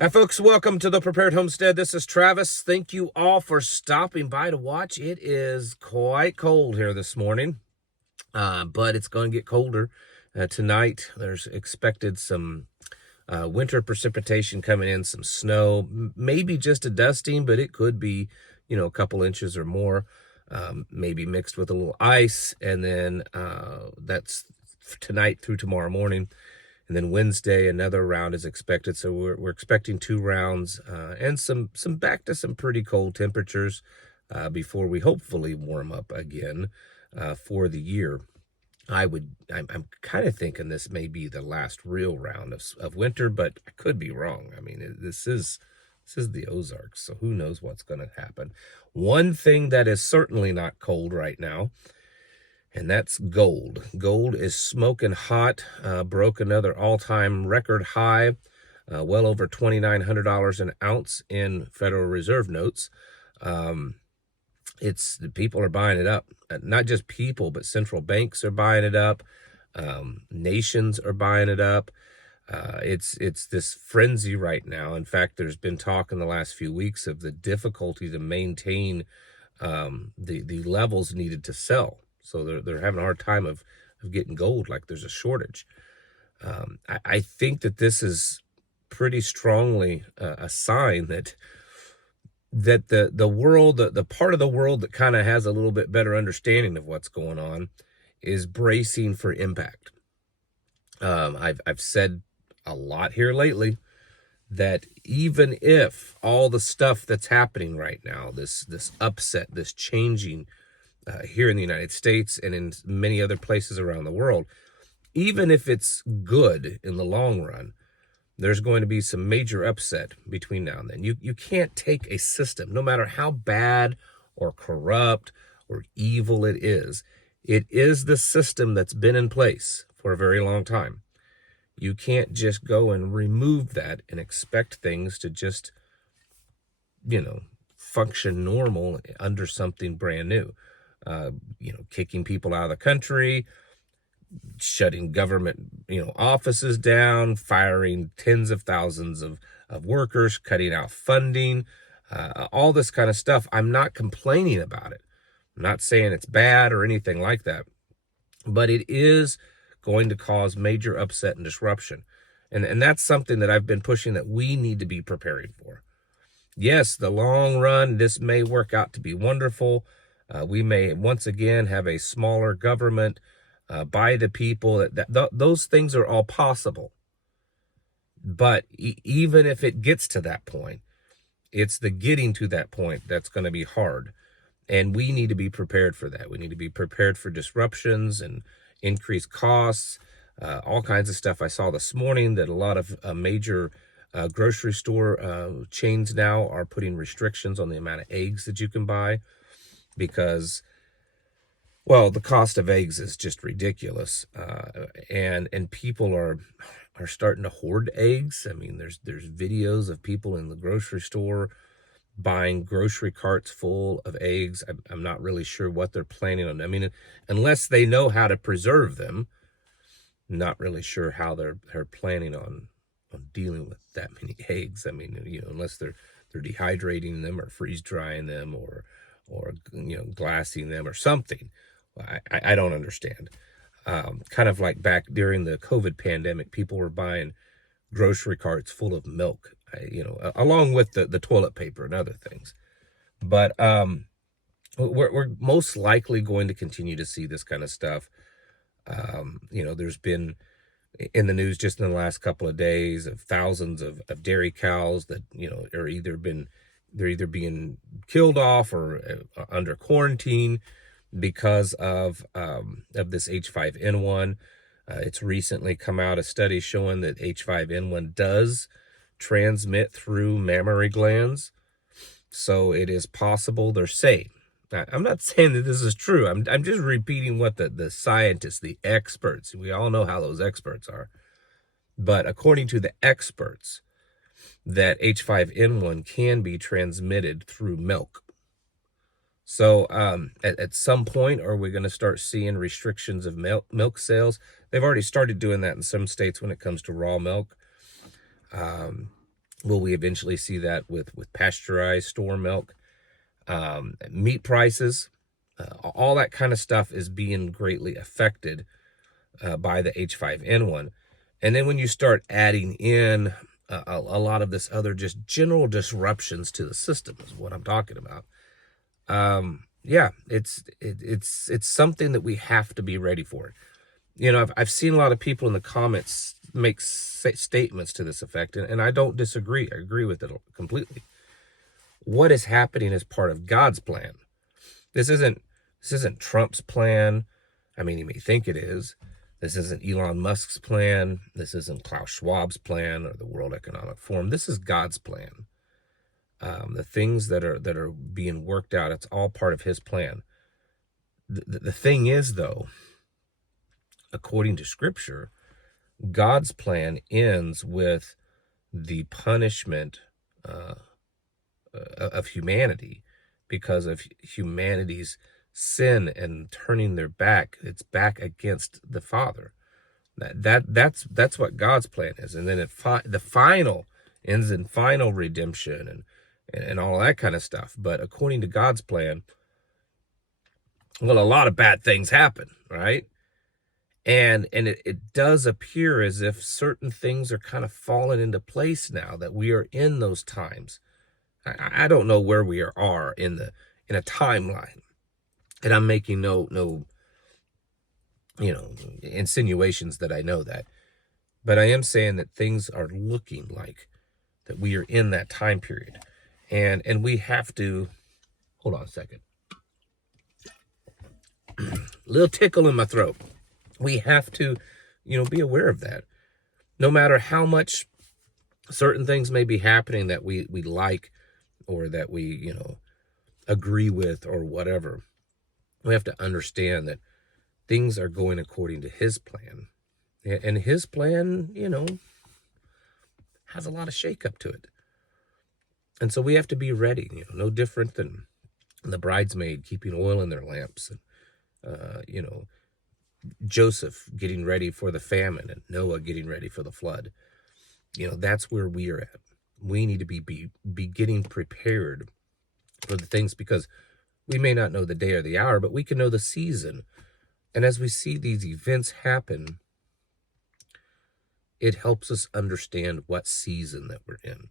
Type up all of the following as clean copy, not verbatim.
Hi folks, welcome to the Prepared Homestead. This is Travis. Thank you all for stopping by to watch. It is quite cold here this morning, but it's going to get colder. Tonight, there's expected some winter precipitation coming in, some snow, maybe just a dusting, but it could be, a couple inches or more, maybe mixed with a little ice, and then that's tonight through tomorrow morning. And then Wednesday, another round is expected. So we're expecting 2 rounds and some back to some pretty cold temperatures before we hopefully warm up again for the year. I'm kind of thinking this may be the last real round of winter, but I could be wrong. I mean, this is the Ozarks, so who knows what's going to happen. One thing that is certainly not cold right now, and that's gold. Gold is smoking hot, broke another all-time record high, well over $2,900 an ounce in Federal Reserve notes. The people are buying it up. Not just people, but central banks are buying it up. Nations are buying it up. It's this frenzy right now. In fact, there's been talk in the last few weeks of the difficulty to maintain the levels needed to sell. So they're having a hard time of getting gold, like there's a shortage. I think that this is pretty strongly a sign that the world, the part of the world that kind of has a little bit better understanding of what's going on, is bracing for impact. I've said a lot here lately that even if all the stuff that's happening right now, this upset, this changing here in the United States and in many other places around the world, even if it's good in the long run, there's going to be some major upset between now and then. You can't take a system, no matter how bad or corrupt or evil it is the system that's been in place for a very long time. You can't just go and remove that and expect things to just, function normal under something brand new. Kicking people out of the country, shutting government, offices down, firing tens of thousands of workers, cutting out funding, all this kind of stuff. I'm not complaining about it. I'm not saying it's bad or anything like that, but it is going to cause major upset and disruption. And that's something that I've been pushing, that we need to be preparing for. Yes, the long run, this may work out to be wonderful. We may once again have a smaller government by the people. Those things are all possible. But even if it gets to that point, it's the getting to that point that's going to be hard. And we need to be prepared for that. We need to be prepared for disruptions and increased costs, all kinds of stuff. I saw this morning that a lot of major grocery store chains now are putting restrictions on the amount of eggs that you can buy, because, well, the cost of eggs is just ridiculous, and people are starting to hoard eggs. I mean, there's videos of people in the grocery store buying grocery carts full of eggs. I'm not really sure what they're planning on. I mean, unless they know how to preserve them, I'm not really sure how they're planning on dealing with that many eggs. I mean, unless they're dehydrating them or freeze drying them or glassing them or something. I don't understand. Kind of like back during the COVID pandemic, people were buying grocery carts full of milk, along with the toilet paper and other things. But we're most likely going to continue to see this kind of stuff. There's been in the news just in the last couple of days of thousands of dairy cows that, are either being killed off or under quarantine because of this H5N1. It's recently come out a study showing that H5N1 does transmit through mammary glands. So it is possible, they're saying. I'm not saying that this is true. I'm just repeating what the scientists, the experts, we all know how those experts are. But according to the experts, that H5N1 can be transmitted through milk. So at some point, are we going to start seeing restrictions of milk sales? They've already started doing that in some states when it comes to raw milk. Will we eventually see that with pasteurized store milk? Meat prices, all that kind of stuff is being greatly affected by the H5N1. And then when you start adding in a lot of this other just general disruptions to the system is what I'm talking about. Yeah, it's something that we have to be ready for. You know, I've seen a lot of people in the comments make statements to this effect, and I don't disagree. I agree with it completely. What is happening is part of God's plan. This isn't Trump's plan. I mean, he may think it is. This isn't Elon Musk's plan. This isn't Klaus Schwab's plan or the World Economic Forum. This is God's plan. The things that are being worked out, it's all part of his plan. The thing is, though, according to Scripture, God's plan ends with the punishment of humanity because of humanity's sin and turning their back. It's back against the Father. That's what God's plan is, and then the final ends in final redemption and all that kind of stuff. But according to God's plan, well, a lot of bad things happen, right? And it does appear as if certain things are kind of falling into place now that we are in those times. I don't know where we are in a timeline, and I'm making no insinuations that I know that, but I am saying that things are looking like that we are in that time period, and we have to hold on a second. Little tickle in my throat. We have to, be aware of that. No matter how much certain things may be happening that we like or that we, agree with or whatever, we have to understand that things are going according to his plan. And his plan, has a lot of shakeup to it. And so we have to be ready, no different than the bridesmaid keeping oil in their lamps and, Joseph getting ready for the famine and Noah getting ready for the flood. That's where we are at. We need to be getting prepared for the things because we may not know the day or the hour, but we can know the season. And as we see these events happen, it helps us understand what season that we're in.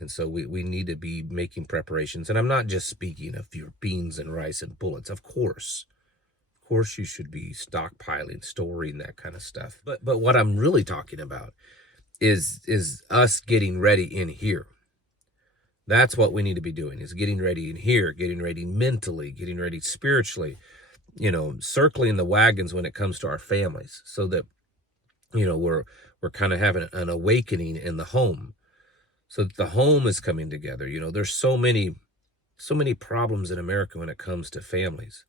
And so we need to be making preparations. And I'm not just speaking of your beans and rice and bullets. Of course you should be stockpiling, storing that kind of stuff. But what I'm really talking about is us getting ready in here. That's what we need to be doing, is getting ready in here, getting ready mentally, getting ready spiritually, circling the wagons when it comes to our families so that, we're kind of having an awakening in the home so that the home is coming together. There's so many problems in America when it comes to families.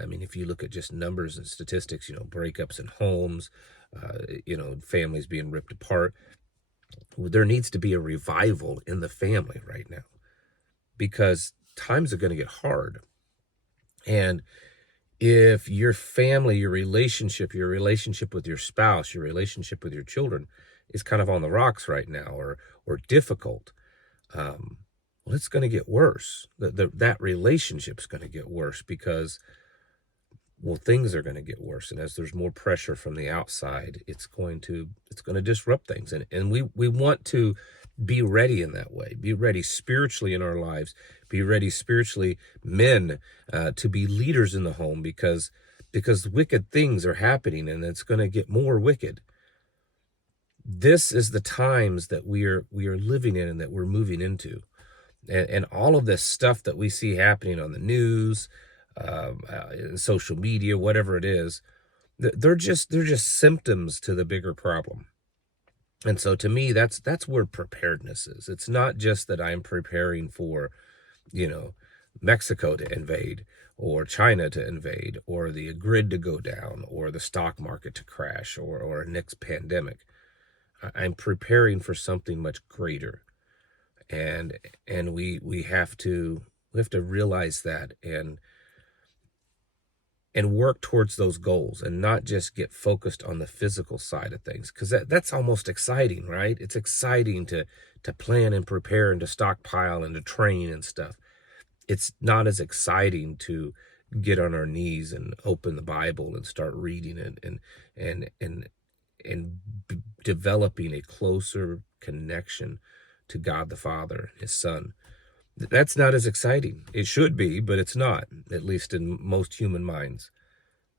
I mean, if you look at just numbers and statistics, breakups in homes, families being ripped apart, there needs to be a revival in the family right now because times are going to get hard. And if your family, your relationship with your spouse, your relationship with your children is kind of on the rocks right now or difficult, well, it's going to get worse. That relationship's going to get worse because, well, things are going to get worse. And as there's more pressure from the outside, it's going to disrupt things. And we want to be ready in that way, be ready spiritually in our lives, be ready spiritually, men, to be leaders in the home because wicked things are happening and it's going to get more wicked. This is the times that we are living in and that we're moving into. And all of this stuff that we see happening on the news, social media, whatever it is, they're just symptoms to the bigger problem. And so to me, that's where preparedness is. It's not just that I'm preparing for, Mexico to invade or China to invade or the grid to go down or the stock market to crash or a next pandemic. I'm preparing for something much greater. And we have to realize that. And and work towards those goals and not just get focused on the physical side of things, because that's almost exciting, right? It's exciting to plan and prepare and to stockpile and to train and stuff. It's not as exciting to get on our knees and open the Bible and start reading it and and developing a closer connection to God the Father, his Son. That's not as exciting. It should be, but it's not, at least in most human minds.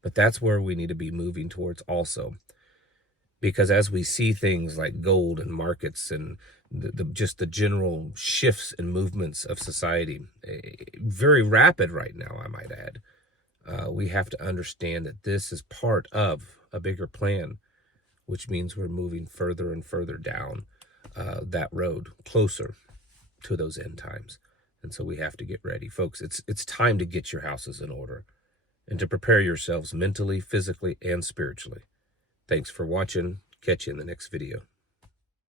But that's where we need to be moving towards also. Because as we see things like gold and markets and just the general shifts and movements of society, very rapid right now, I might add, we have to understand that this is part of a bigger plan, which means we're moving further and further down that road, closer to those end times. And so we have to get ready. Folks, it's time to get your houses in order and to prepare yourselves mentally, physically, and spiritually. Thanks for watching. Catch you in the next video.